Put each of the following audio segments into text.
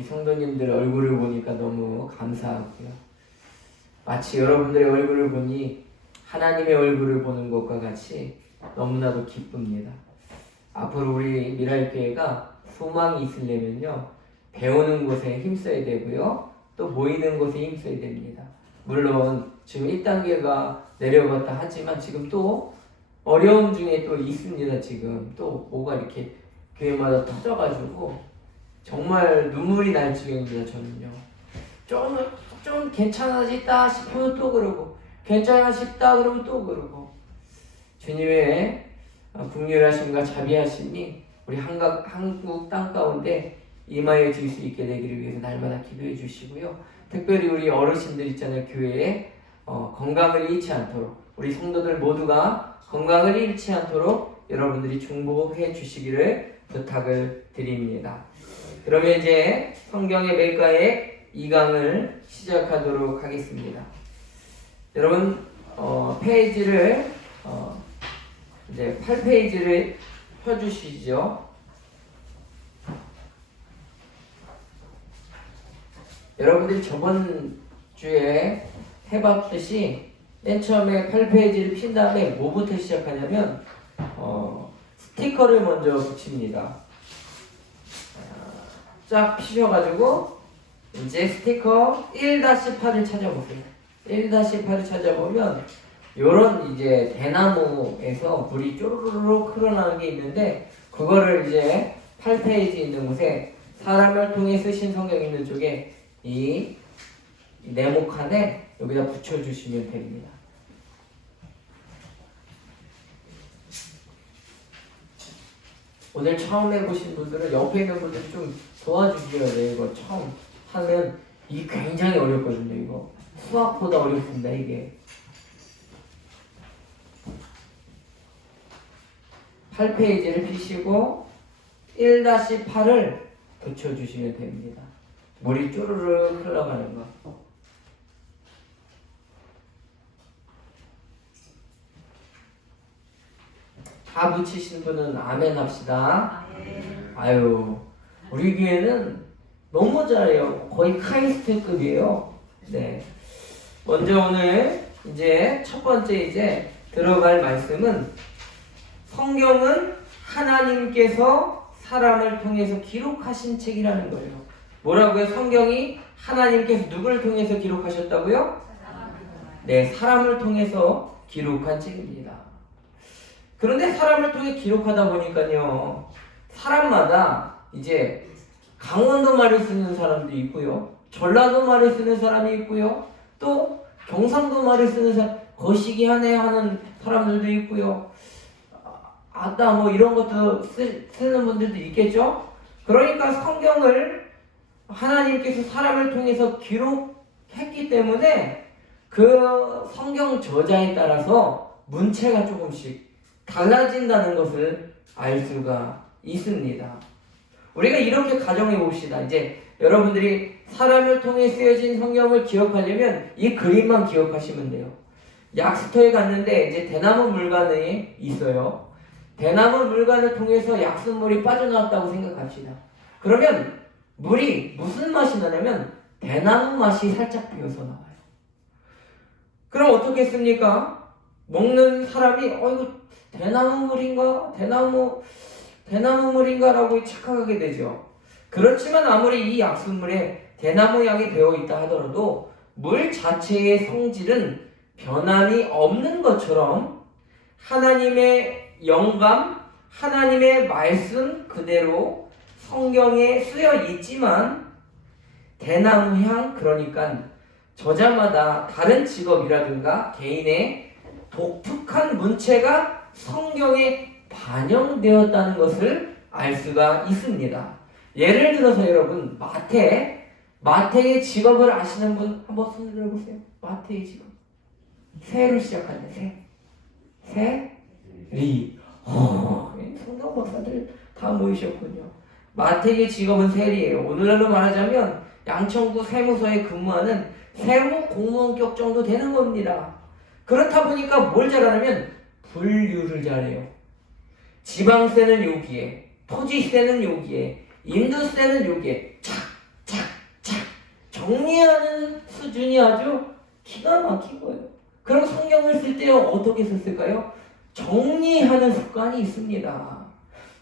우리 성도님들 얼굴을 보니까 너무 감사하고요. 마치 여러분들의 얼굴을 보니 하나님의 얼굴을 보는 것과 같이 너무나도 기쁩니다. 앞으로 우리 미랄교회가 소망이 있으려면요, 배우는 곳에 힘써야 되고요, 또 모이는 곳에 힘써야 됩니다. 물론 지금 1단계가 내려갔다 하지만 지금 또 어려움 중에 또 있습니다. 지금 또 뭐가 이렇게 교회마다 터져가지고 정말 눈물이 날 지경입니다. 저는요, 좀 괜찮아졌다 싶으면 또 그러고, 괜찮아 싶다 그러면 또 그러고, 주님의 긍휼하심과 자비하심이 우리 한국 땅 가운데 임하여 질 수 있게 되기를 위해서 날마다 기도해 주시고요. 특별히 우리 어르신들 있잖아요. 교회에 건강을 잃지 않도록, 우리 성도들 모두가 건강을 잃지 않도록 여러분들이 중보해 주시기를 부탁을 드립니다. 그러면 이제 성경의 맹가의 2강을 시작하도록 하겠습니다. 여러분 페이지를 이제 8페이지를 펴주시죠. 여러분들이 저번 주에 해봤듯이 맨 처음에 8페이지를 핀 다음에 뭐부터 시작하냐면 스티커를 먼저 붙입니다. 쫙 피셔가지고 이제 스티커 1-8을 찾아보세요. 1-8을 찾아보면 요런 이제 대나무에서 불이 쪼르르륵 흘러나오는 게 있는데, 그거를 이제 8페이지 있는 곳에 사람을 통해 쓰신 성경 있는 쪽에 이 네모칸에 여기다 붙여주시면 됩니다. 오늘 처음 해보신 분들은 옆에 있는 분들 좀 도와주셔야 돼요. 이거 처음 하면 이게 굉장히 어렵거든요. 이거 수학보다 어렵습니다. 이게 8페이지를 피시고 1-8을 붙여주시면 됩니다. 물이 쭈르륵 흘러가는 거. 다 붙이신 분은 아멘 합시다. 아유, 우리 교회는 너무 잘해요. 거의 카이스트급이에요. 네. 먼저 오늘 이제 첫 번째 이제 들어갈 말씀은, 성경은 하나님께서 사람을 통해서 기록하신 책이라는 거예요. 뭐라고요? 성경이 하나님께서 누구를 통해서 기록하셨다고요? 네, 사람을 통해서 기록한 책입니다. 그런데 사람을 통해 기록하다 보니까요, 사람마다 이제 강원도 말을 쓰는 사람도 있고요, 전라도 말을 쓰는 사람이 있고요, 또 경상도 말을 쓰는 사람, 거시기 하네 하는 사람들도 있고요, 아따 뭐 이런 것도 쓰는 분들도 있겠죠. 그러니까 성경을 하나님께서 사람을 통해서 기록했기 때문에 그 성경 저자에 따라서 문체가 조금씩 달라진다는 것을 알 수가 있습니다. 우리가 이렇게 가정해 봅시다. 이제 여러분들이 사람을 통해 쓰여진 성경을 기억하려면 이 그림만 기억하시면 돼요. 약수터에 갔는데 이제 대나무 물관에 있어요. 대나무 물관을 통해서 약수물이 빠져나왔다고 생각합시다. 그러면 물이 무슨 맛이 나냐면 대나무 맛이 살짝 배어서 나와요. 그럼 어떻게 했습니까? 먹는 사람이 이거 대나무 물인가? 대나무 물인가? 라고 착각하게 되죠. 그렇지만 아무리 이 약수물에 대나무 향이 배어있다 하더라도 물 자체의 성질은 변함이 없는 것처럼 하나님의 영감, 하나님의 말씀 그대로 성경에 쓰여 있지만 대나무 향, 그러니까 저자마다 다른 직업이라든가 개인의 독특한 문체가 성경에 반영되었다는 것을 알 수가 있습니다. 예를 들어서 여러분, 마태의 직업을 아시는 분 한번 손을 들어보세요. 마태의 직업, 새로 시작하네. 세리. 성경 박사들 다 모이셨군요. 마태의 직업은 세리예요. 오늘날로 말하자면 양천구 세무서에 근무하는 세무 공무원격 정도 되는 겁니다. 그렇다 보니까 뭘 잘하냐면 분류를 잘해요. 지방세는 여기에, 토지세는 여기에, 인도세는 여기에 착착 정리하는 수준이 아주 기가 막힌 거예요. 그럼 성경을 쓸 때 어떻게 썼을까요? 정리하는 습관이 있습니다.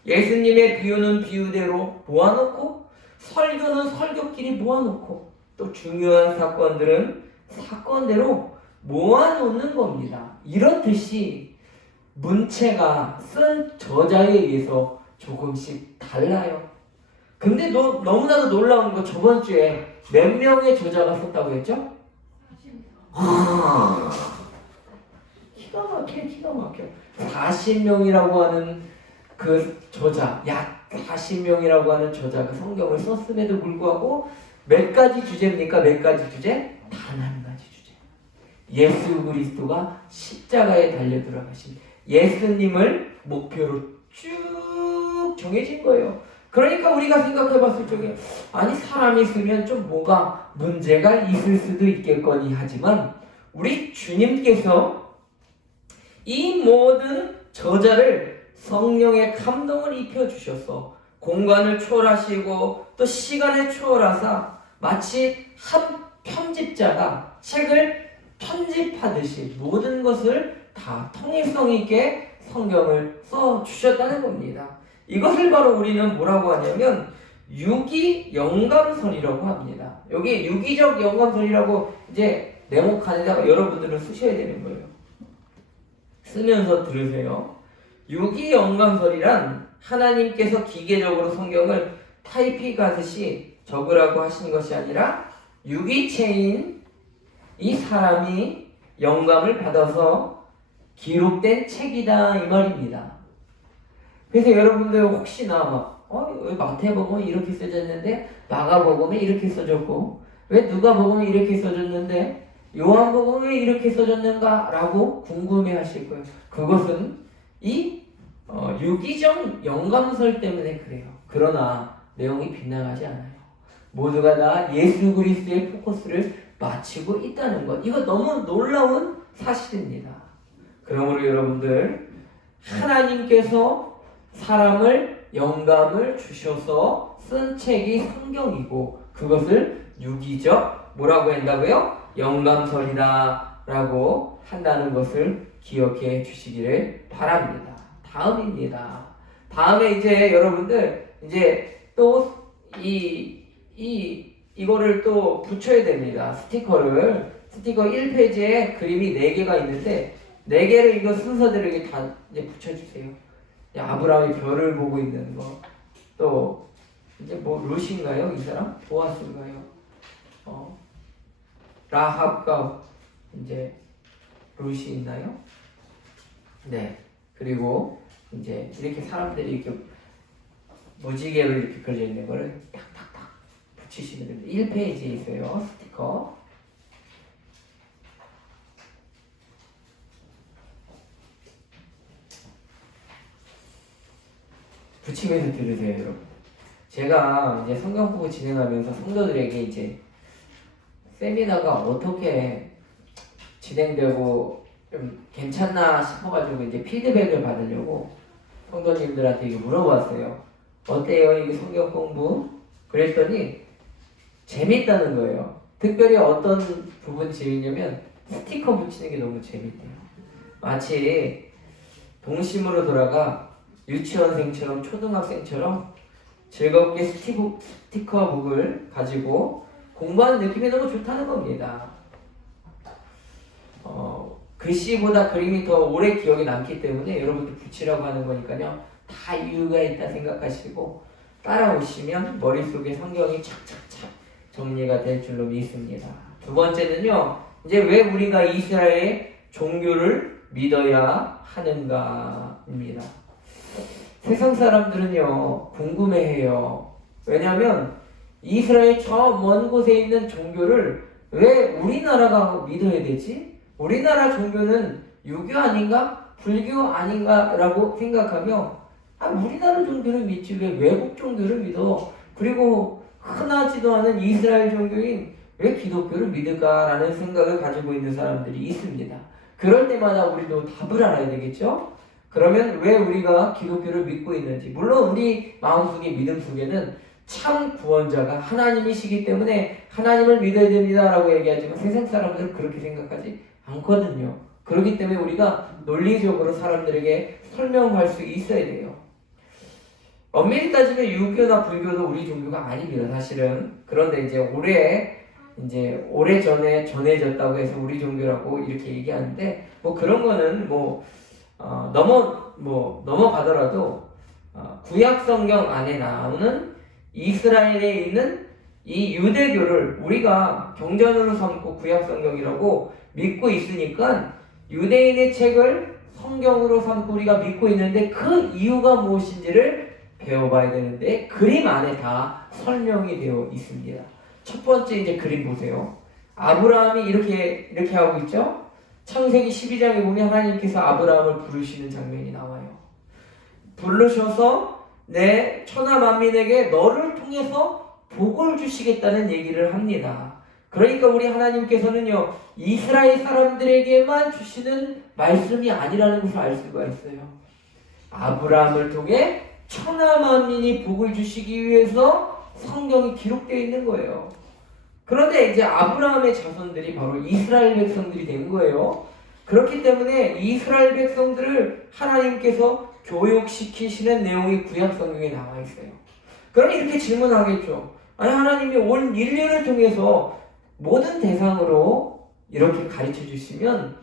예수님의 비유는 비유대로 모아놓고, 설교는 설교끼리 모아놓고, 또 중요한 사건들은 사건대로 모아놓는 겁니다. 이렇듯이 문체가 쓴 저자에 의해서 조금씩 달라요. 근데 너무나도 놀라운 거, 저번 주에 몇 명의 저자가 썼다고 했죠? 기가 막혀. 40명이라고 하는 그 저자, 약 40명이라고 하는 저자가 성경을 썼음에도 불구하고 몇 가지 주제입니까? 몇 가지 주제? 단 한 가지 주제. 예수 그리스도가 십자가에 달려 들어가신 예수님을 목표로 쭉 정해진 거예요. 그러니까 우리가 생각해 봤을 적에, 아니 사람이 쓰면 좀 뭐가 문제가 있을 수도 있겠거니 하지만, 우리 주님께서 이 모든 저자를 성령의 감동을 입혀주셔서 공간을 초월하시고 또 시간을 초월하사 마치 한 편집자가 책을 편집하듯이 모든 것을 다 통일성 있게 성경을 써주셨다는 겁니다. 이것을 바로 우리는 뭐라고 하냐면 유기 영감설이라고 합니다. 여기 유기적 영감설이라고 이제 네모칸에다가 여러분들은 쓰셔야 되는 거예요. 쓰면서 들으세요. 유기 영감설이란 하나님께서 기계적으로 성경을 타이핑하듯이 적으라고 하신 것이 아니라 유기체인 이 사람이 영감을 받아서 기록된 책이다 이 말입니다. 그래서 여러분들 혹시나 왜 마태복음은 이렇게 써졌는데 마가복음은 이렇게 써졌고 왜 누가복음은 이렇게 써졌는데 요한복음은 왜 이렇게 써졌는가 라고 궁금해하실 거예요. 그것은 이 유기적 영감설 때문에 그래요. 그러나 내용이 빗나가지 않아요. 모두가 다 예수 그리스도의 포커스를 맞추고 있다는 것, 이거 너무 놀라운 사실입니다. 그러므로 여러분들, 하나님께서 사람을 영감을 주셔서 쓴 책이 성경이고 그것을 유기적 뭐라고 한다고요? 영감설이다 라고 한다는 것을 기억해 주시기를 바랍니다. 다음입니다. 다음에 이제 여러분들 이제 또 이거를 또 붙여야 됩니다. 스티커 1페이지에 그림이 4개가 있는데 4개를 이거 순서대로 이렇게 다 이제 붙여주세요. 아브라함이 별을 보고 있는 거, 또 이제 뭐 룻인가요? 이 사람? 보아스인가요? 라합과 이제 룻이 있나요? 네. 그리고 이제 이렇게 사람들이 이렇게 무지개로 이렇게 걸려 있는 거를 탁탁탁 붙이시면 됩니다. 1페이지에 있어요. 스티커. 붙이면서 들으세요, 여러분. 제가 이제 성경 공부 진행하면서 성도들에게 이제 세미나가 어떻게 진행되고 좀 괜찮나 싶어가지고 이제 피드백을 받으려고 성도님들한테 이거 물어봤어요. 어때요? 이게 성경 공부? 그랬더니 재밌다는 거예요. 특별히 어떤 부분이 재밌냐면 스티커 붙이는 게 너무 재밌대요. 마치 동심으로 돌아가 유치원생처럼 초등학생처럼 즐겁게 스티커북을 가지고 공부하는 느낌이 너무 좋다는 겁니다. 글씨보다 그림이 더 오래 기억에 남기 때문에 여러분들 붙이라고 하는 거니까요. 다 이유가 있다 생각하시고 따라오시면 머릿속에 성경이 착착착 정리가 될 줄로 믿습니다. 두 번째는요. 이제 왜 우리가 이스라엘의 종교를 믿어야 하는가입니다. 세상 사람들은요. 궁금해해요. 왜냐하면 이스라엘 저 먼 곳에 있는 종교를 왜 우리나라가 믿어야 되지? 우리나라 종교는 유교 아닌가? 불교 아닌가? 라고 생각하며 우리나라 종교를 믿지 왜 외국 종교를 믿어? 그리고 흔하지도 않은 이스라엘 종교인 왜 기독교를 믿을까라는 생각을 가지고 있는 사람들이 있습니다. 그럴 때마다 우리도 답을 알아야 되겠죠? 그러면 왜 우리가 기독교를 믿고 있는지, 물론 우리 마음속에 믿음 속에는 참 구원자가 하나님이시기 때문에 하나님을 믿어야 됩니다라고 얘기하지만 세상 사람들은 그렇게 생각하지 않거든요. 그렇기 때문에 우리가 논리적으로 사람들에게 설명할 수 있어야 돼요. 엄밀히 따지면 유교나 불교도 우리 종교가 아닙니다, 사실은. 그런데 이제 오래전에 전해졌다고 해서 우리 종교라고 이렇게 얘기하는데, 뭐 그런 거는 넘어가더라도, 구약 성경 안에 나오는 이스라엘에 있는 이 유대교를 우리가 경전으로 삼고 구약 성경이라고 믿고 있으니까 유대인의 책을 성경으로 삼고 우리가 믿고 있는데 그 이유가 무엇인지를 배워봐야 되는데 그림 안에 다 설명이 되어 있습니다. 첫 번째 이제 그림 보세요. 아브라함이 이렇게 하고 있죠. 창세기 12장에 보면 하나님께서 아브라함을 부르시는 장면이 나와요. 부르셔서 내 천하 만민에게 너를 통해서 복을 주시겠다는 얘기를 합니다. 그러니까 우리 하나님께서는요, 이스라엘 사람들에게만 주시는 말씀이 아니라는 것을 알 수가 있어요. 아브라함을 통해 천하 만민이 복을 주시기 위해서 성경이 기록되어 있는 거예요. 그런데 이제 아브라함의 자손들이 바로 이스라엘 백성들이 된 거예요. 그렇기 때문에 이스라엘 백성들을 하나님께서 교육시키시는 내용이 구약 성경에 나와 있어요. 그럼 이렇게 질문하겠죠. 아니, 하나님이 온 인류를 통해서 모든 대상으로 이렇게 가르쳐 주시면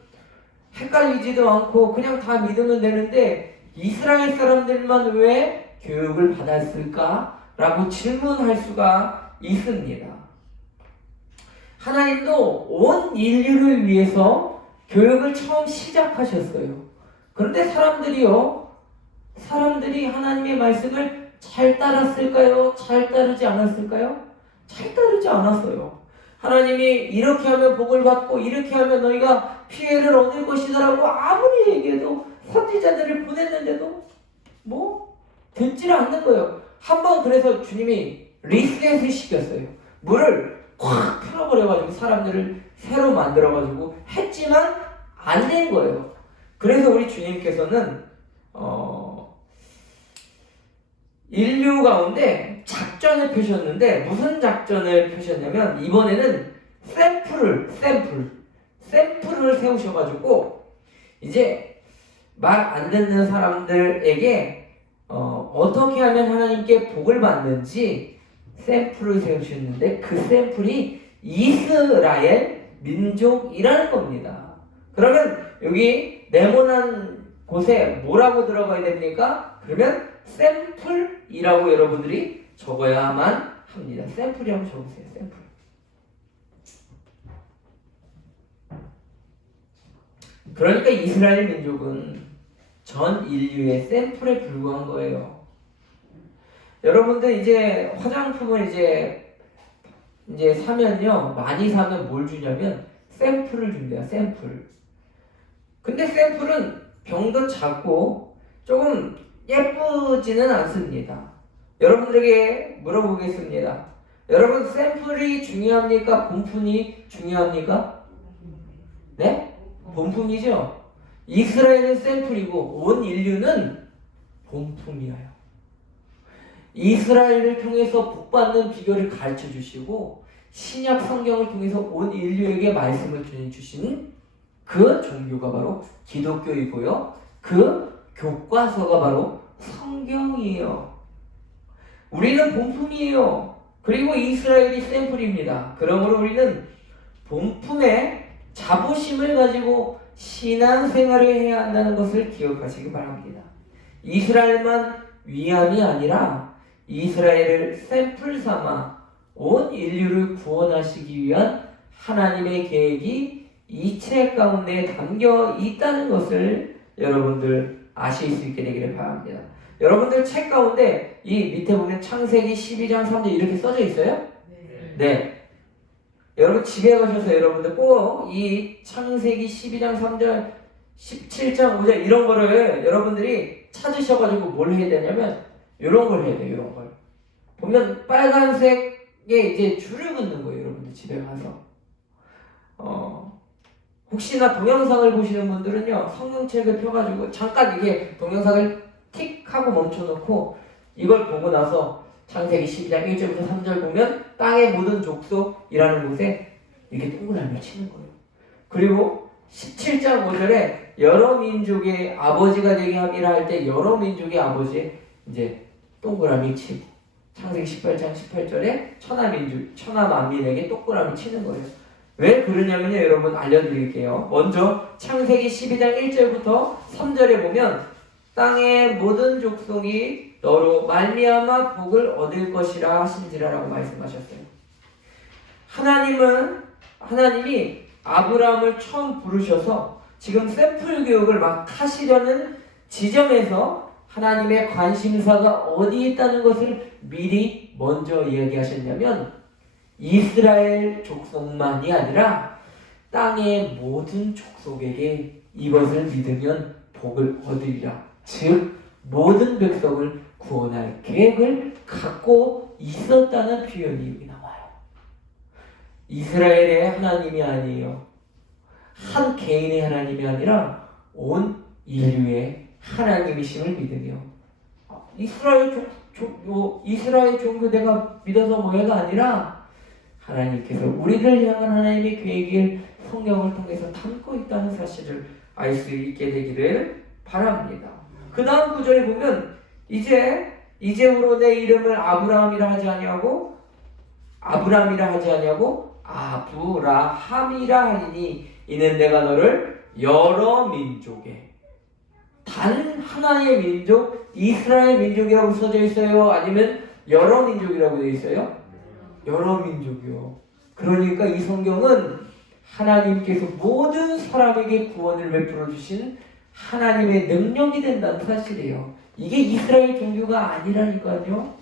헷갈리지도 않고 그냥 다 믿으면 되는데 이스라엘 사람들만 왜 교육을 받았을까? 라고 질문할 수가 있습니다. 하나님도 온 인류를 위해서 교육을 처음 시작하셨어요. 그런데 사람들이 하나님의 말씀을 잘 따랐을까요? 잘 따르지 않았을까요? 잘 따르지 않았어요. 하나님이 이렇게 하면 복을 받고 이렇게 하면 너희가 피해를 얻을 것이다라고 아무리 얘기해도 선지자들을 보냈는데도 듣질 않는 거예요. 한번 그래서 주님이 리셋을 시켰어요. 물을 확 풀어버려가지고 사람들을 새로 만들어가지고 했지만 안 된 거예요. 그래서 우리 주님께서는 인류 가운데 작전을 펴셨는데 무슨 작전을 펴셨냐면 이번에는 샘플을 세우셔가지고 이제 말 안 듣는 사람들에게 어떻게 하면 하나님께 복을 받는지 샘플을 세우셨는데 그 샘플이 이스라엘 민족이라는 겁니다. 그러면 여기 네모난 곳에 뭐라고 들어가야 됩니까? 그러면 샘플이라고 여러분들이 적어야만 합니다. 샘플이라고 적으세요. 샘플. 그러니까 이스라엘 민족은 전 인류의 샘플에 불과한 거예요. 여러분들 이제 화장품을 이제 사면요, 많이 사면 뭘 주냐면 샘플을 줍니다. 샘플. 근데 샘플은 병도 작고 조금 예쁘지는 않습니다. 여러분들에게 물어보겠습니다. 여러분 샘플이 중요합니까? 본품이 중요합니까? 네? 본품이죠. 이스라엘은 샘플이고 온 인류는 본품이에요. 이스라엘을 통해서 복받는 비결을 가르쳐 주시고 신약 성경을 통해서 온 인류에게 말씀을 주신 그 종교가 바로 기독교이고요. 그 교과서가 바로 성경이에요. 우리는 본품이에요. 그리고 이스라엘이 샘플입니다. 그러므로 우리는 본품의 자부심을 가지고 신앙생활을 해야 한다는 것을 기억하시기 바랍니다. 이스라엘만 위함이 아니라 이스라엘을 샘플 삼아 온 인류를 구원하시기 위한 하나님의 계획이 이 책 가운데 담겨 있다는 것을 여러분들 아실 수 있게 되기를 바랍니다. 여러분들 책 가운데 이 밑에 보면 창세기 12장 3절 이렇게 써져 있어요? 네. 여러분 집에 가셔서 여러분들 꼭 이 창세기 12장 3절 17장 5절 이런 거를 여러분들이 찾으셔가지고 뭘 해야 되냐면 이런 걸 해야 돼요. 이런 걸 보면 빨간색에 이제 줄을 긋는 거예요. 여러분들 집에 가서 혹시나 동영상을 보시는 분들은요, 성경책을 펴가지고 잠깐 이게 동영상을 틱 하고 멈춰놓고 이걸 보고 나서 창세기 12장 1절부터 3절 보면 땅의 모든 족속이라는 곳에 이렇게 동그라미를 치는 거예요. 그리고 17장 5절에 여러 민족의 아버지가 되게 함이라 할 때 여러 민족의 아버지에 이제 동그라미 치고, 창세기 18장 18절에 천하 만민에게 동그라미 치는 거예요. 왜 그러냐면요, 여러분 알려드릴게요. 먼저 창세기 12장 1절부터 3절에 보면 땅의 모든 족속이 너로 말미암아 복을 얻을 것이라 하신지라라고 말씀하셨어요. 하나님이 아브라함을 처음 부르셔서 지금 샘플 교육을 막 하시려는 지점에서 하나님의 관심사가 어디에 있다는 것을 미리 먼저 이야기하셨냐면 이스라엘 족속만이 아니라 땅의 모든 족속에게 이것을 믿으면 복을 얻으리라. 즉 모든 백성을 구원할 계획을 갖고 있었다는 표현이 여기 나와요. 이스라엘의 하나님이 아니에요. 한 개인의 하나님이 아니라 온 인류의 하나님이심을 믿으며 이스라엘 종교 내가 믿어서 뭐해가 아니라 하나님께서 우리를 향한 하나님의 계획을 성경을 통해서 담고 있다는 사실을 알 수 있게 되기를 바랍니다. 그 다음 구절에 보면 이제후로 내 이름을 아브라함이라 하지 아니하고 아브라함이라 하리니 이는 내가 너를 여러 민족에, 단 하나의 민족 이스라엘 민족이라고 써져 있어요? 아니면 여러 민족이라고 되어 있어요? 여러 민족이요. 그러니까 이 성경은 하나님께서 모든 사람에게 구원을 베풀어 주신 하나님의 능력이 된다는 사실이에요. 이게 이스라엘 종교가 아니라니까요.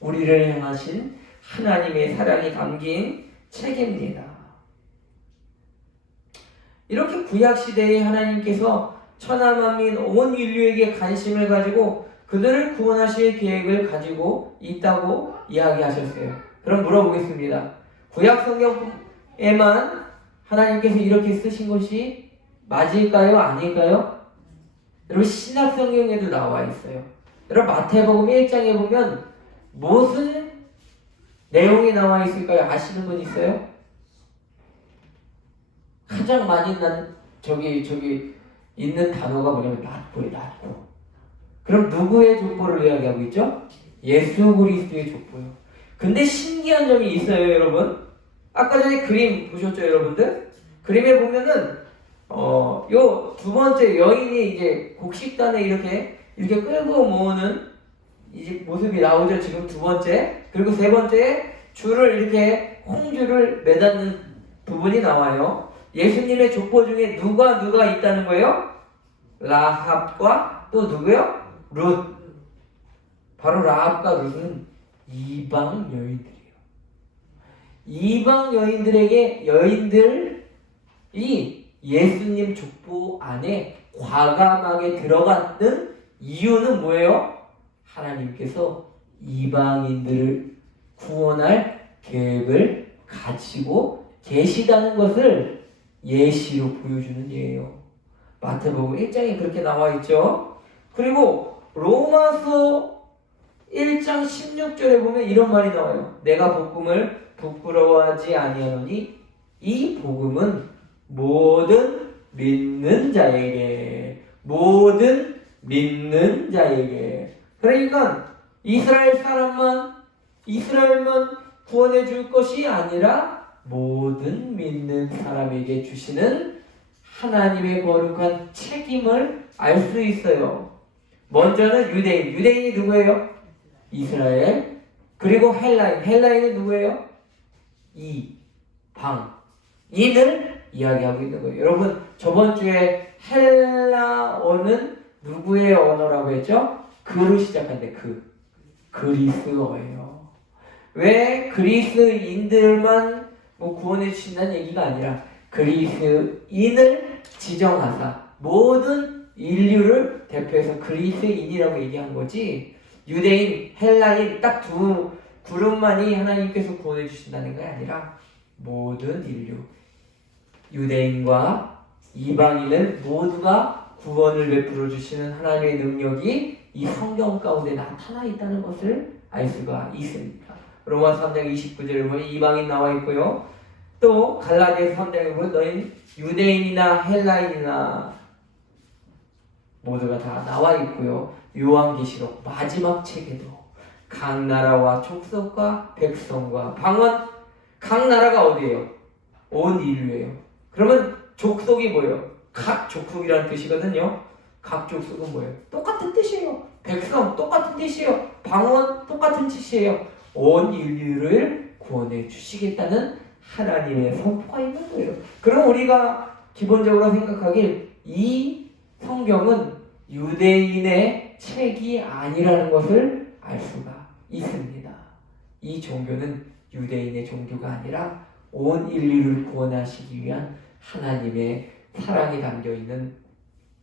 우리를 향하신 하나님의 사랑이 담긴 책입니다. 이렇게 구약시대에 하나님께서 천하만민 온 인류에게 관심을 가지고 그들을 구원하실 계획을 가지고 있다고 이야기하셨어요. 그럼 물어보겠습니다. 구약 성경에만 하나님께서 이렇게 쓰신 것이 맞을까요? 아닐까요? 여러분 신약 성경에도 나와 있어요. 여러분 마태복음 1장에 보면 무슨 내용이 나와 있을까요? 아시는 분 있어요? 가장 많이 저기 있는 단어가 뭐냐면 낫고예요. 낫고. 그럼 누구의 족보를 이야기하고 있죠? 예수 그리스도의 족보요. 근데 신기한 점이 있어요, 여러분. 아까 전에 그림 보셨죠, 여러분들? 그림에 보면은 요 두 번째 여인이 이제 곡식단에 이렇게 끌고 모으는 이제 모습이 나오죠. 지금 두 번째. 그리고 세 번째 줄을 이렇게 홍줄을 매닫는 부분이 나와요. 예수님의 족보 중에 누가 있다는 거예요? 라합과 또 누구요? 룻. 바로 라합과 룻은 이방 여인들이에요. 이방 여인들이 예수님 족보 안에 과감하게 들어갔는 이유는 뭐예요? 하나님께서 이방인들을 구원할 계획을 가지고 계시다는 것을 예시로 보여주는 예예요. 마태복음 1장에 그렇게 나와 있죠. 그리고 로마서 1장 16절에 보면 이런 말이 나와요. 내가 복음을 부끄러워하지 아니하노니 이 복음은 모든 믿는 자에게 그러니까 이스라엘만 구원해 줄 것이 아니라 모든 믿는 사람에게 주시는 하나님의 거룩한 책임을 알 수 있어요. 먼저는 유대인이 누구예요? 이스라엘. 그리고 헬라인은 누구예요? 이방인을 이야기하고 있는 거예요. 여러분 저번 주에 헬라어는 누구의 언어라고 했죠? 그로 시작한데 그리스어예요. 왜 그리스인들만 구원해 주신다는 얘기가 아니라 그리스인을 지정하사 모든 인류를 대표해서 그리스인이라고 얘기한 거지, 유대인, 헬라인 딱 두 그룹만이 하나님께서 구원해 주신다는 게 아니라 모든 인류, 유대인과 이방인은 모두가 구원을 베풀어 주시는 하나님의 능력이 이 성경 가운데 나타나 있다는 것을 알 수가 있습니다. 로마서 3장 29절에 보면 이방인 나와 있고요. 또 갈라디아서 3장에 보면 너희 유대인이나 헬라인이나 모두가 다 나와 있고요. 요한계시록 마지막 책에도 각 나라와 족속과 백성과 방언, 각 나라가 어디예요? 온 인류예요. 그러면 족속이 뭐예요? 각 족속이라는 뜻이거든요. 각 족속은 뭐예요? 똑같은 뜻이에요. 백성 똑같은 뜻이에요. 방언 똑같은 뜻이에요. 온 인류를 구원해 주시겠다는 하나님의 선포가 있는 거예요. 그럼 우리가 기본적으로 생각하길 이 성경은 유대인의 책이 아니라는 것을 알 수가 있습니다. 이 종교는 유대인의 종교가 아니라 온 인류를 구원하시기 위한 하나님의 사랑이 담겨있는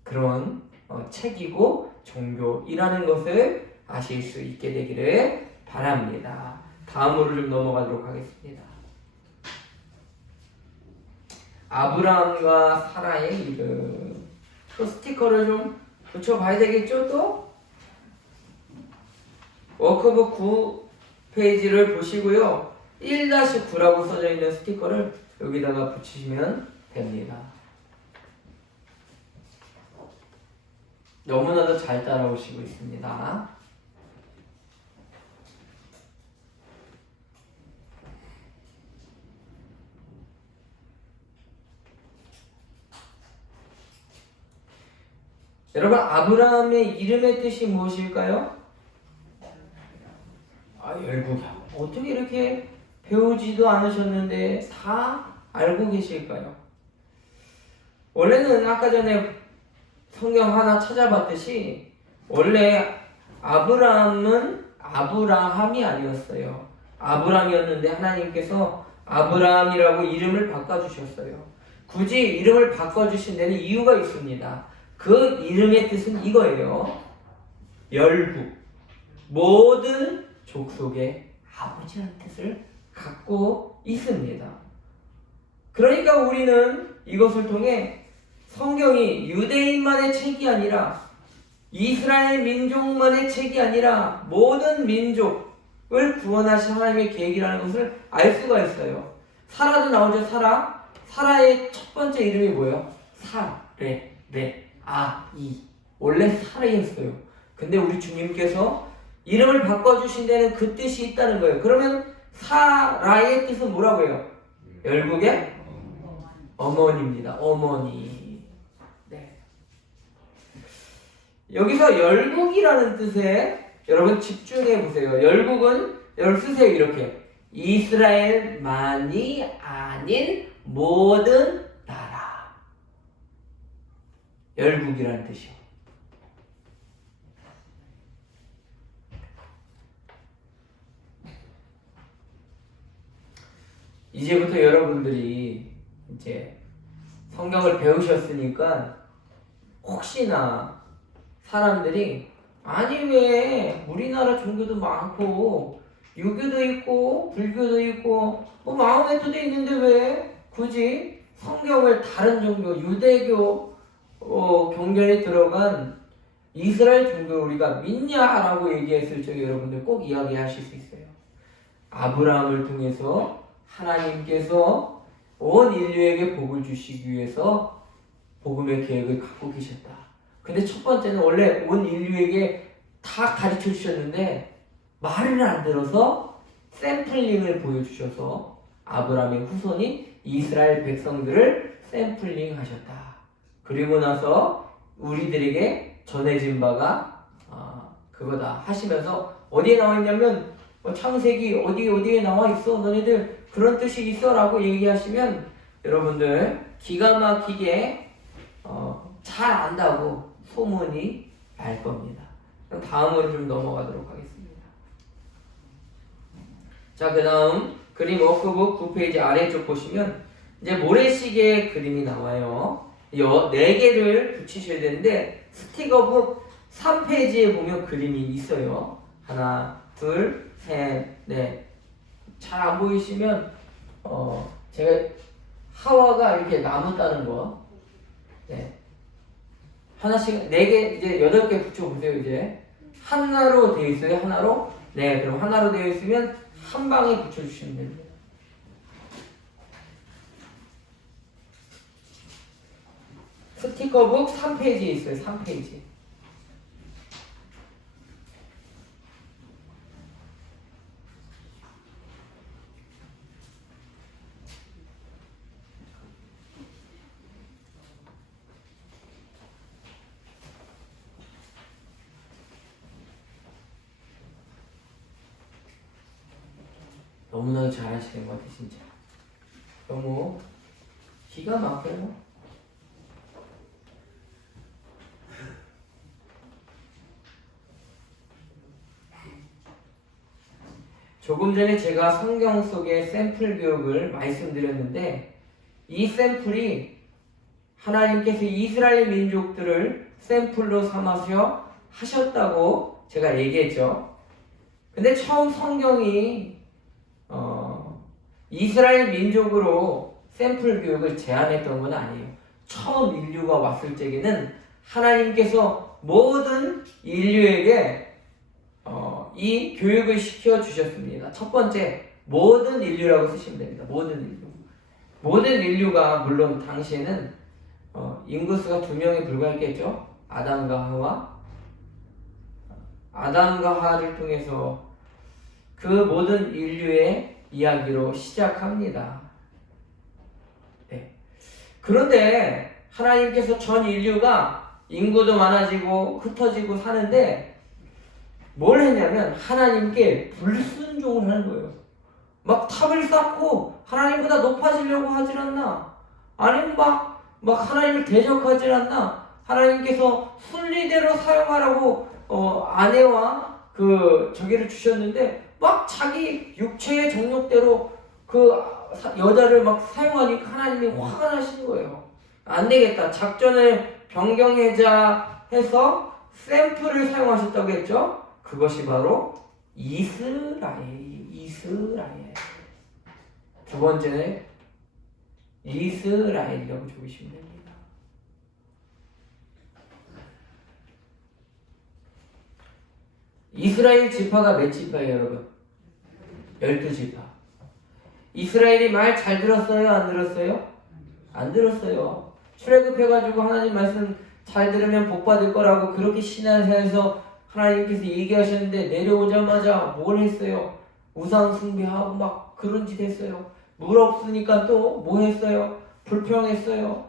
그런 책이고 종교이라는 것을 아실 수 있게 되기를 바랍니다. 다음으로 좀 넘어가도록 하겠습니다. 아브라함과 사라의 이름. 또 스티커를 좀 붙여봐야 되겠죠? 또 워크북 9페이지를 보시고요. 1-9라고 써져 있는 스티커를 여기다가 붙이시면 됩니다. 너무나도 잘 따라오시고 있습니다. 여러분, 아브라함의 이름의 뜻이 무엇일까요? 열국이야. 어떻게 이렇게 배우지도 않으셨는데 다 알고 계실까요? 원래는 아까 전에 성경 하나 찾아봤듯이 원래 아브라함은 아브라함이 아니었어요. 아브람이었는데 하나님께서 아브라함이라고 이름을 바꿔주셨어요. 굳이 이름을 바꿔주신 데는 이유가 있습니다. 그 이름의 뜻은 이거예요. 열국, 모든 족속의 아버지라는 뜻을 갖고 있습니다. 그러니까 우리는 이것을 통해 성경이 유대인만의 책이 아니라 이스라엘 민족만의 책이 아니라 모든 민족을 구원하신 하나님의 계획이라는 것을 알 수가 있어요. 사라도 나오죠. 사라의 첫 번째 이름이 뭐예요? 이 원래 사라였어요. 근데 우리 주님께서 이름을 바꿔주신 데는 그 뜻이 있다는 거예요. 그러면 사라의 뜻은 뭐라고 해요? 열국의 어머니입니다. 어머니. 네. 여기서 열국이라는 뜻에 여러분 집중해 보세요. 열국은 여러분 쓰세요. 이렇게 이스라엘만이 아닌 모든 나라. 열국이라는 뜻이요. 이제부터 여러분들이 이제 성경을 배우셨으니까 혹시나 사람들이 아니 왜 우리나라 종교도 많고 유교도 있고 불교도 있고 뭐 마호메트도 있는데 왜 굳이 성경을 다른 종교 유대교 경전에 들어간 이스라엘 종교를 우리가 믿냐라고 얘기했을 적에 여러분들 꼭 이야기하실 수 있어요. 아브라함을 통해서 하나님께서 온 인류에게 복을 주시기 위해서 복음의 계획을 갖고 계셨다. 근데 첫 번째는 원래 온 인류에게 다 가르쳐 주셨는데 말을 안 들어서 샘플링을 보여주셔서 아브라함의 후손이 이스라엘 백성들을 샘플링 하셨다. 그리고 나서 우리들에게 전해진 바가 그거다 하시면서 어디에 나와 있냐면 창세기 어디에 나와 있어 너네들 그런 뜻이 있어 라고 얘기하시면 여러분들 기가 막히게 잘 안다고 소문이 날 겁니다. 그럼 다음으로 좀 넘어가도록 하겠습니다. 자, 그 다음 그림 워크북 9페이지 아래쪽 보시면 이제 모래시계 그림이 나와요. 4개를 붙이셔야 되는데 스티커북 3페이지에 보면 그림이 있어요. 하나, 둘, 셋, 넷. 잘 안 보이시면 제가 하와가 이렇게 나무 따는 거 하나씩 4개 이제 8개 붙여보세요. 이제 하나로 되어 있어요. 하나로 네, 그럼 하나로 되어 있으면 한 방에 붙여주시면 됩니다. 스티커북 3페이지에 있어요. 3페이지. 너무나도 잘하시는 것 같아요. 진짜 너무 기가 막혀요. 조금 전에 제가 성경 속의 샘플 교육을 말씀드렸는데, 이 샘플이 하나님께서 이스라엘 민족들을 샘플로 삼아서 하셨다고 제가 얘기했죠. 근데 처음 성경이 이스라엘 민족으로 샘플 교육을 제안했던 건 아니에요. 처음 인류가 왔을 적에는 하나님께서 모든 인류에게 이 교육을 시켜주셨습니다. 첫 번째, 모든 인류라고 쓰시면 됩니다. 모든 인류. 모든 인류가, 물론 당시에는 인구수가 2명에 불과했겠죠. 아담과 하와. 아담과 하와를 통해서 그 모든 인류의 이야기로 시작합니다. 네. 그런데 하나님께서 전 인류가 인구도 많아지고 흩어지고 사는데 뭘 했냐면 하나님께 불순종을 하는 거예요. 막 탑을 쌓고 하나님보다 높아지려고 하질 않나? 아니면 막 하나님을 대적하질 않나? 하나님께서 순리대로 사용하라고 아내와 저기를 주셨는데 막 자기 육체의 정욕대로 그 여자를 막 사용하니까 하나님이 화가 나시는 거예요. 안 되겠다. 작전을 변경하자 해서 샘플을 사용하셨다고 했죠. 그것이 바로 이스라엘. 두 번째는 이스라엘이라고 적으시면 됩니다. 이스라엘 지파가 몇 지파예요, 여러분? 12지파. 이스라엘이 말 잘 들었어요? 안 들었어요? 안 들었어요. 출애굽해가지고 하나님 말씀 잘 들으면 복 받을 거라고 그렇게 신앙생활에서 하나님께서 얘기하셨는데 내려오자마자 뭘 했어요? 우상 숭배하고 막 그런 짓 했어요. 물 없으니까 또 뭐 했어요? 불평했어요.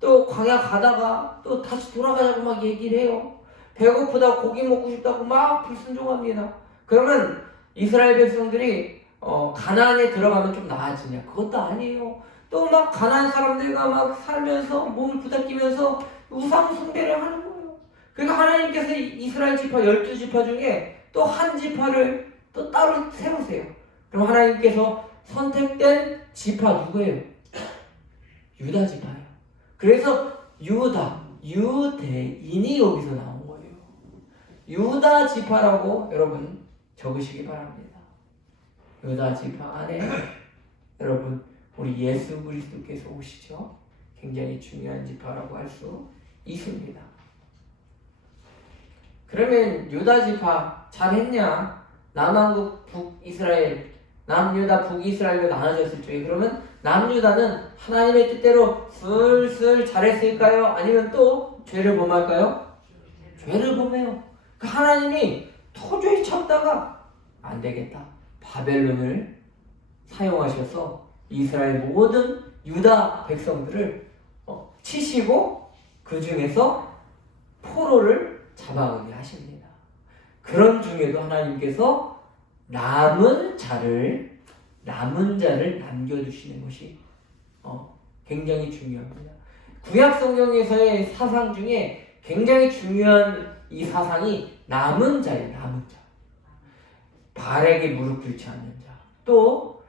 또 광야 가다가 또 다시 돌아가자고 막 얘기를 해요. 배고프다 고기 먹고 싶다고 막 불순종합니다. 그러면 이스라엘 백성들이 가나안에 들어가면 좀 나아지냐? 그것도 아니에요. 또 막 가나안 사람들과 막 살면서 몸을 부닥끼면서 우상 숭배를 하는 거예요. 그러니까 하나님께서 이스라엘 지파 12지파 중에 또 한 지파를 또 따로 세우세요. 그럼 하나님께서 선택된 지파 누구예요? 유다 지파예요. 그래서 유대인이 여기서 나온 거예요. 유다 지파라고 여러분 적으시기 바랍니다. 유다 지파 안에 여러분 우리 예수 그리스도께서 오시죠. 굉장히 중요한 지파라고 할 수 있습니다. 그러면 유다 지파 잘했냐? 남한국 북이스라엘, 남유다 북이스라엘로 나눠졌을 적에 그러면 남유다는 하나님의 뜻대로 슬슬 잘했을까요? 아니면 또 죄를 범할까요? 죄를 범해요. 하나님이 도저히 참다가 안 되겠다. 바벨론을 사용하셔서 이스라엘 모든 유다 백성들을 치시고 그 중에서 포로를 잡아오게 하십니다. 그런 중에도 하나님께서 남은 자를 남겨두시는 것이 굉장히 중요합니다. 구약 성경에서의 사상 중에 굉장히 중요한 이 사상이 남은 자예요. 남은 자. 바알에게 무릎 꿇지 않는 자. 또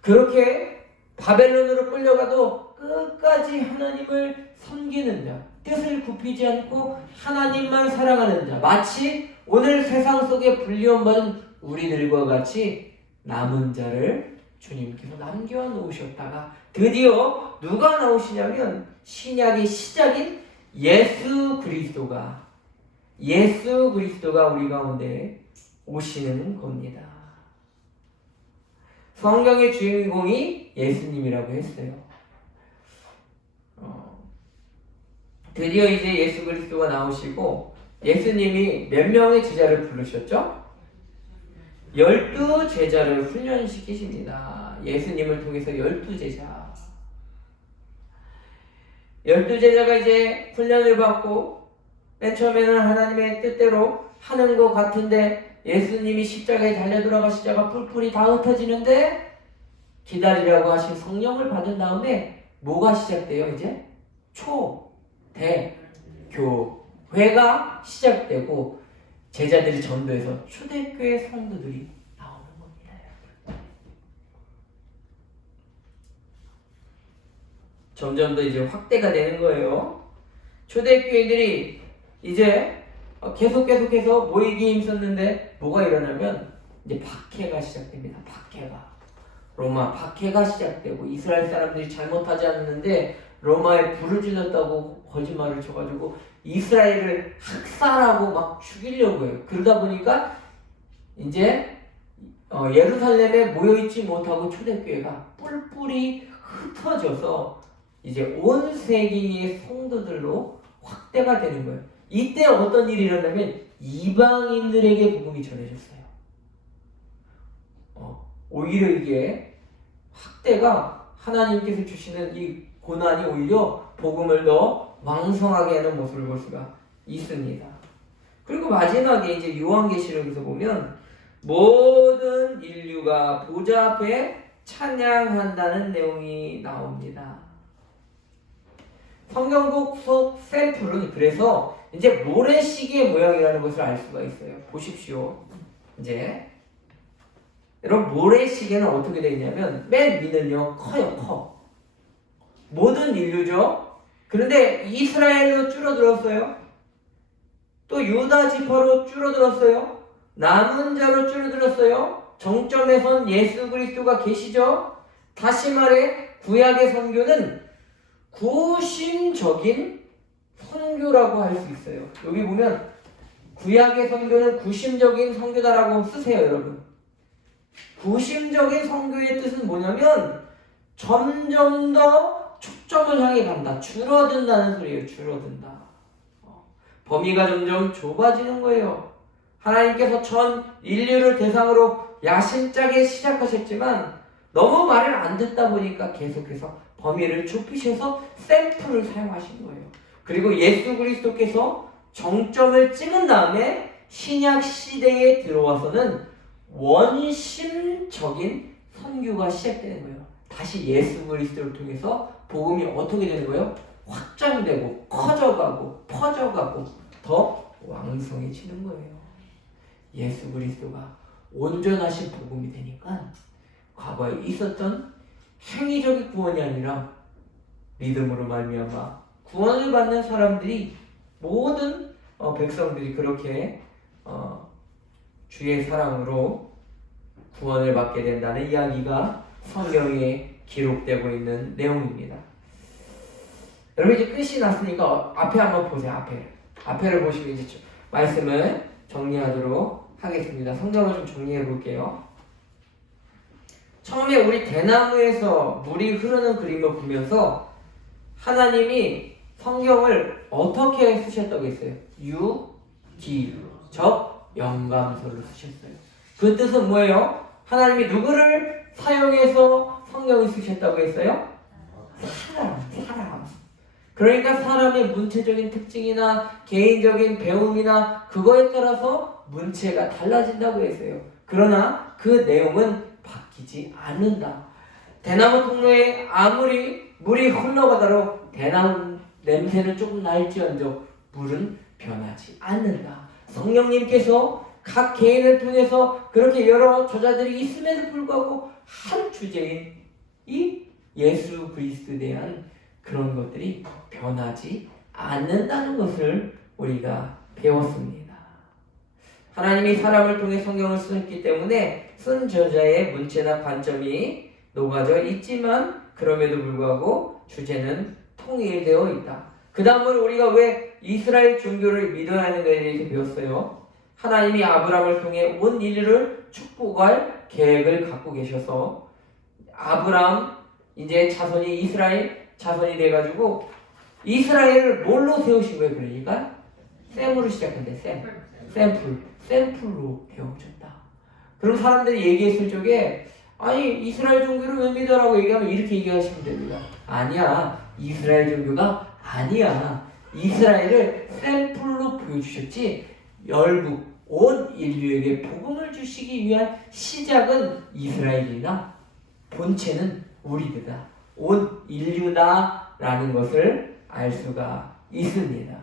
그렇게 바벨론으로 끌려가도 끝까지 하나님을 섬기는 자. 뜻을 굽히지 않고 하나님만 사랑하는 자. 마치 오늘 세상 속에 불리움받은 우리들과 같이 남은 자를 주님께서 남겨놓으셨다가 드디어 누가 나오시냐면 신약의 시작인 예수 그리스도가 우리 가운데 오시는 겁니다. 성경의 주인공이 예수님이라고 했어요. 드디어 이제 예수 그리스도가 나오시고 예수님이 몇 명의 제자를 부르셨죠? 12제자를 훈련시키십니다. 예수님을 통해서 12제자. 12제자가 이제 훈련을 받고 맨 처음에는 하나님의 뜻대로 하는 것 같은데 예수님이 십자가에 달려 돌아가시자가 뿔뿔이 다 흩어지는데 기다리라고 하신 성령을 받은 다음에 뭐가 시작돼요? 이제 초대교회가 시작되고 제자들이 전도해서 초대교회 성도들이 나오는 겁니다. 점점 더 이제 확대가 되는 거예요. 초대교회들이 이제 계속해서 모이기 힘썼는데 뭐가 일어나면 이제 박해가 시작됩니다. 로마 박해가 시작되고 이스라엘 사람들이 잘못하지 않았는데 로마에 불을 질렀다고 거짓말을 쳐가지고 이스라엘을 학살하고 막 죽이려고 해요. 그러다 보니까 이제 예루살렘에 모여있지 못하고 초대교회가 뿔뿔이 흩어져서 이제 온 세계의 성도들로 확대가 되는 거예요. 이때 어떤 일이 일어나면 이방인들에게 복음이 전해졌어요. 오히려 이게 확대가 하나님께서 주시는 이 고난이 오히려 복음을 더 왕성하게 하는 모습을 볼 수가 있습니다. 그리고 마지막에 이제 요한계시록에서 보면 모든 인류가 보좌 앞에 찬양한다는 내용이 나옵니다. 성경국 속 샘플은 그래서 이제 모래시계의 모양이라는 것을 알 수가 있어요. 보십시오. 이제 여러분 모래시계는 어떻게 되어 있냐면 맨 위는요 커요. 모든 인류죠. 그런데 이스라엘로 줄어들었어요. 또 유다 지파로 줄어들었어요. 남은 자로 줄어들었어요. 정점에선 예수 그리스도가 계시죠. 다시 말해 구약의 선교는 구심적인 선교라고 할 수 있어요. 여기 보면 구약의 선교는 구심적인 선교다라고 쓰세요, 여러분. 구심적인 선교의 뜻은 뭐냐면 점점 더 초점을 향해 간다. 줄어든다는 소리예요. 줄어든다. 범위가 점점 좁아지는 거예요. 하나님께서 전 인류를 대상으로 야심차게 시작하셨지만 너무 말을 안 듣다 보니까 계속해서 범위를 좁히셔서 샘플을 사용하신 거예요. 그리고 예수 그리스도께서 정점을 찍은 다음에 신약 시대에 들어와서는 원심적인 선교가 시작되는 거예요. 다시 예수 그리스도를 통해서 복음이 어떻게 되는 거예요? 확장되고 커져가고 퍼져가고 더 왕성해지는 거예요. 예수 그리스도가 온전하신 복음이 되니까 과거에 있었던 행위적인 구원이 아니라 믿음으로 말미암아 구원을 받는 사람들이 모든 백성들이 그렇게 주의 사랑으로 구원을 받게 된다는 이야기가 성경에 기록되고 있는 내용입니다. 여러분 이제 끝이 났으니까 앞에 한번 보세요. 앞에를 보시면 이제 말씀을 정리하도록 하겠습니다. 성경을 좀 정리해 볼게요. 처음에 우리 대나무에서 물이 흐르는 그림을 보면서 하나님이 성경을 어떻게 쓰셨다고 했어요? 유기적 영감서를 쓰셨어요. 그 뜻은 뭐예요? 하나님이 누구를 사용해서 성경을 쓰셨다고 했어요? 사람. 그러니까 사람의 문체적인 특징이나 개인적인 배움이나 그거에 따라서 문체가 달라진다고 했어요. 그러나 그 내용은 바뀌지 않는다. 대나무 통로에 아무리 물이 흘러가도록 대나무 냄새는 조금 날지언정 물은 변하지 않는다. 성령님께서 각 개인을 통해서 그렇게 여러 저자들이 있음에도 불구하고 한 주제인 이 예수 그리스도에 대한 그런 것들이 변하지 않는다는 것을 우리가 배웠습니다. 하나님이 사람을 통해 성경을 쓰셨기 때문에 쓴 저자의 문체나 관점이 녹아져 있지만 그럼에도 불구하고 주제는 통일되어 있다. 그 다음으로 우리가 왜 이스라엘 종교를 믿어야 하는 것에 대해서 배웠어요. 하나님이 아브라함을 통해 온 인류를 축복할 계획을 갖고 계셔서 아브라함 이제 자손이 이스라엘 자손이 돼가지고 이스라엘을 뭘로 세우신 거예요? 그러니까 셈으로 시작한대. 샘플로 배워줬다. 그럼 사람들이 얘기했을 적에 아니 이스라엘 종교를 왜 믿어라고 얘기하면 이렇게 얘기하시면 됩니다. 아니야, 이스라엘 종교가 아니야. 이스라엘을 샘플로 보여주셨지 열국 온 인류에게 복음을 주시기 위한 시작은 이스라엘이나 본체는 우리들다, 온 인류다라는 것을 알 수가 있습니다.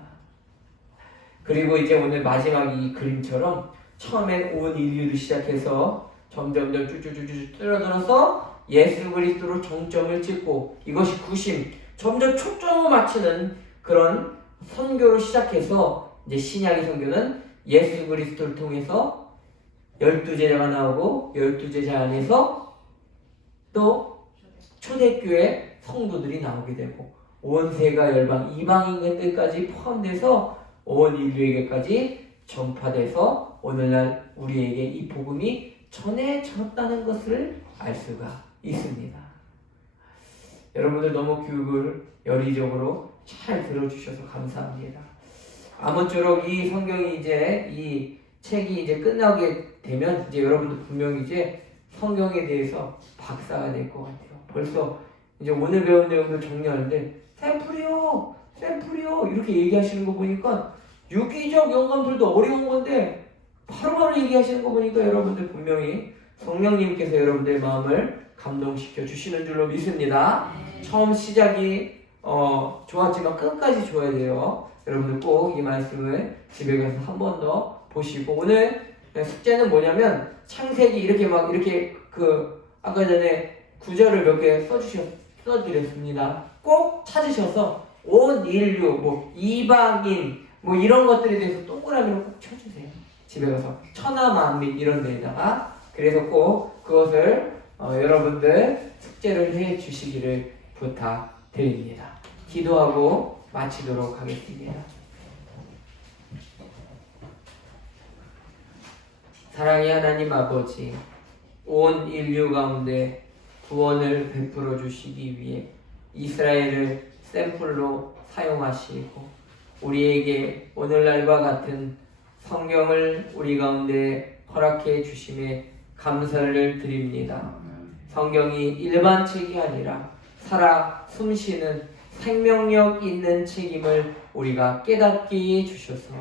그리고 이제 오늘 마지막 이 그림처럼 처음엔 온 인류를 시작해서 점점점 쭈쭈쭈쭈 뚫어들어서 예수 그리스도로 정점을 찍고 이것이 구심, 점점 초점을 맞추는 그런 선교로 시작해서 이제 신약의 선교는 예수 그리스도를 통해서 12제자가 나오고 12제자 안에서 또 초대교회 성도들이 나오게 되고 온 세가 열방 이방인들까지 포함돼서 온 인류에게까지 전파돼서 오늘날 우리에게 이 복음이 전해졌다는 것을 알 수가 있습니다. 여러분들 너무 교육을 열의적으로 잘 들어주셔서 감사합니다. 아무쪼록 이 성경이 이제 이 책이 이제 끝나게 되면 이제 여러분들 분명히 이제 성경에 대해서 박사가 될 것 같아요. 벌써 이제 오늘 배운 내용도 정리하는데 샘플이요 이렇게 얘기하시는 거 보니까 유기적 영감들도 어려운 건데 바로바로 얘기하시는 거 보니까 여러분들 분명히 성령님께서 여러분들의 마음을 감동시켜 주시는 줄로 믿습니다. 처음 시작이 좋았지만 끝까지 좋아야 돼요. 여러분들 꼭 이 말씀을 집에 가서 한 번 더 보시고 오늘 숙제는 뭐냐면 창세기 이렇게 아까 전에 구절을 몇 개 써드렸습니다. 꼭 찾으셔서 온 인류 이방인 이런 것들에 대해서 동그라미로 꼭 쳐주세요. 집에 가서 천하 만민 이런 데다가 그래서 꼭 그것을 여러분들 숙제를 해 주시기를 부탁드립니다. 기도하고 마치도록 하겠습니다. 사랑의 하나님 아버지, 온 인류 가운데 구원을 베풀어 주시기 위해 이스라엘을 샘플로 사용하시고 우리에게 오늘날과 같은 성경을 우리 가운데 허락해 주심에 감사를 드립니다. 성경이 일반 책이 아니라 살아 숨쉬는 생명력 있는 책임을 우리가 깨닫게 해주셔서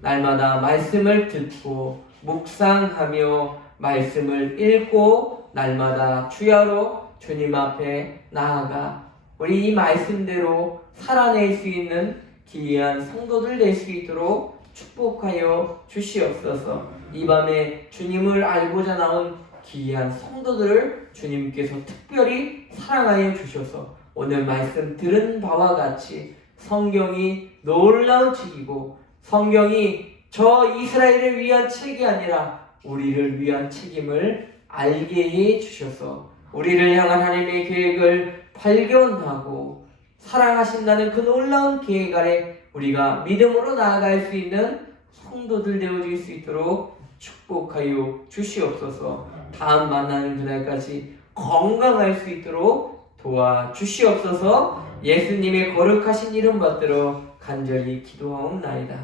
날마다 말씀을 듣고 묵상하며 말씀을 읽고 날마다 주야로 주님 앞에 나아가 우리 이 말씀대로 살아낼 수 있는 기이한 성도들 될 수 있도록 축복하여 주시옵소서. 이 밤에 주님을 알고자 나온 기이한 성도들을 주님께서 특별히 사랑하여 주셔서 오늘 말씀 들은 바와 같이 성경이 놀라운 책이고 성경이 저 이스라엘을 위한 책이 아니라 우리를 위한 책임을 알게 해 주셔서 우리를 향한 하나님의 계획을 발견하고 사랑하신다는 그 놀라운 계획 아래 우리가 믿음으로 나아갈 수 있는 성도들 되어질 수 있도록 축복하여 주시옵소서. 다음 만나는 그날까지 건강할 수 있도록 도와주시옵소서. 예수님의 거룩하신 이름 받들어 간절히 기도하옵나이다.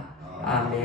아멘.